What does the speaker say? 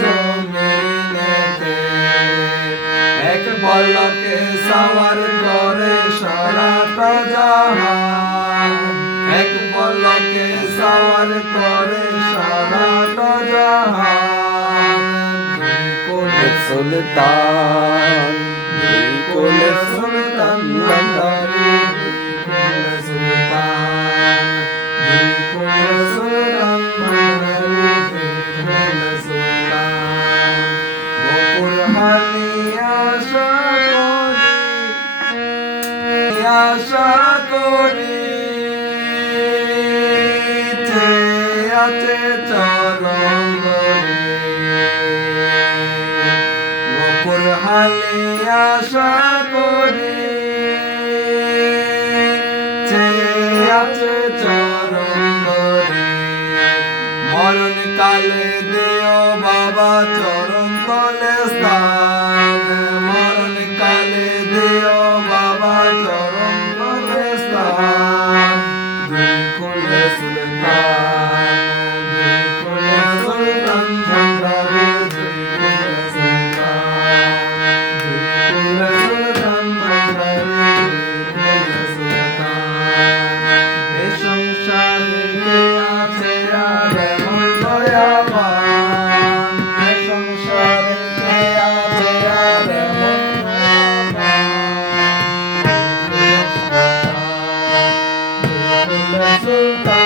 জমিনেতে এক পলকে সাওয়ার করে সারাটা জাহান এক পলকে সাওয়ার করে সারাটা জাহান সুলতান আশা করি আছে চরম বকুল হালি আশা করি আছে চরম মরণ কালে দেও বাবা চরম কলে স্থান Thank you.